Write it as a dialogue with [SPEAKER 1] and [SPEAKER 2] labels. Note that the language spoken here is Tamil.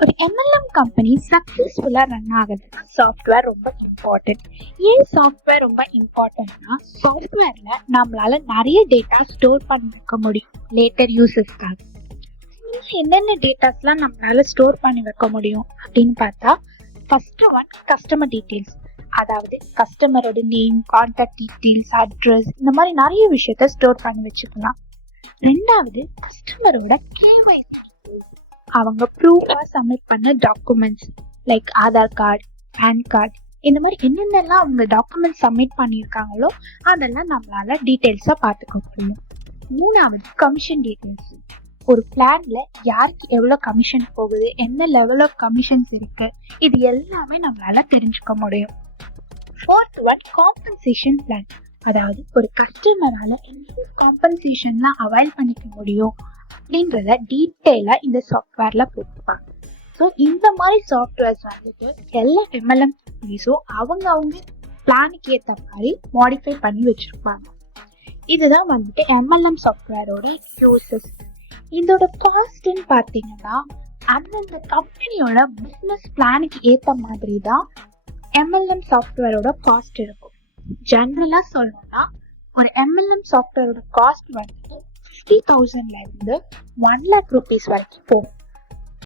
[SPEAKER 1] ஒரு எம்எல்எம் கம்பெனி சக்ஸஸ்ஃபுல்லாக ரன் ஆகுதுன்னா சாஃப்ட்வேர் ரொம்ப இம்பார்ட்டன்ட் ஏன் சாஃப்ட்வேர் ரொம்ப இம்பார்ட்டன்ட்னா சாஃப்ட்வேரில் நம்மளால் நிறைய டேட்டா ஸ்டோர் பண்ணி வைக்க முடியும் லேட்டர் யூசஸ்க்காக என்னென்ன டேட்டாஸ்லாம் நம்மளால ஸ்டோர் பண்ணி வைக்க முடியும் அப்படின்னு பார்த்தா ஃபர்ஸ்ட் ஒன் கஸ்டமர் டீட்டெயில்ஸ் அதாவது கஸ்டமரோட நேம் கான்டாக்ட் டீட்டெயில்ஸ் அட்ரஸ் இந்த மாதிரி நிறைய விஷயத்த ஸ்டோர் பண்ணி வச்சுக்கலாம். ரெண்டாவது கஸ்டமரோட கேஒய்சி அவங்க ப்ரூஃபாக சப்மிட் பண்ண documents like Aadhaar card PAN card இந்த மாதிரி என்னென்னலாம் அவங்க டாக்குமெண்ட்ஸ் சப்மிட் பண்ணியிருக்காங்களோ அதெல்லாம் நம்மளால டீட்டெயில்ஸாக பார்த்துக்க முடியும். மூணாவது கமிஷன் டீட்டெயில்ஸ் ஒரு பிளான்ல யாருக்கு எவ்வளோ கமிஷன் போகுது என்ன லெவல் ஆஃப் கமிஷன்ஸ் இருக்கு இது எல்லாமே நம்மளால தெரிஞ்சுக்க முடியும். ஃபோர்த் ஒன் காம்பன்சேஷன் பிளான் அதாவது ஒரு கஸ்டமரால என்ன காம்பன்சேஷன்லாம் அவாய்ட் பண்ணிக்க முடியும்? அப்படின்றத டீட்டெயிலாக இந்த சாஃப்ட்வேர்ல போட்டிருப்பாங்க. ஸோ இந்த மாதிரி சாஃப்ட்வேர்ஸ் வந்துட்டு எல்லா எம்எல்எம் கம்பெனிஸும் அவங்க அவங்க பிளானுக்கு ஏற்ற மாதிரி மாடிஃபை பண்ணி வச்சிருப்பாங்க. இதுதான் வந்துட்டு எம்எல்எம் சாஃப்ட்வேரோட யூசஸ் இதோட காஸ்ட்னு பார்த்தீங்கன்னா அந்தந்த கம்பெனியோட பிஸ்னஸ் பிளானுக்கு ஏற்ற மாதிரி தான் எம்எல்எம் சாஃப்ட்வேரோட காஸ்ட் இருக்கும். ஜென்ரலாக சொல்லணும்னா ஒரு எம்எல்எம் சாஃப்ட்வேரோட காஸ்ட் வந்துட்டு ஃபிஃப்டி தௌசண்ட்ல இருந்து ஒன் லேக் ருபீஸ் வரைக்கும் போகும்.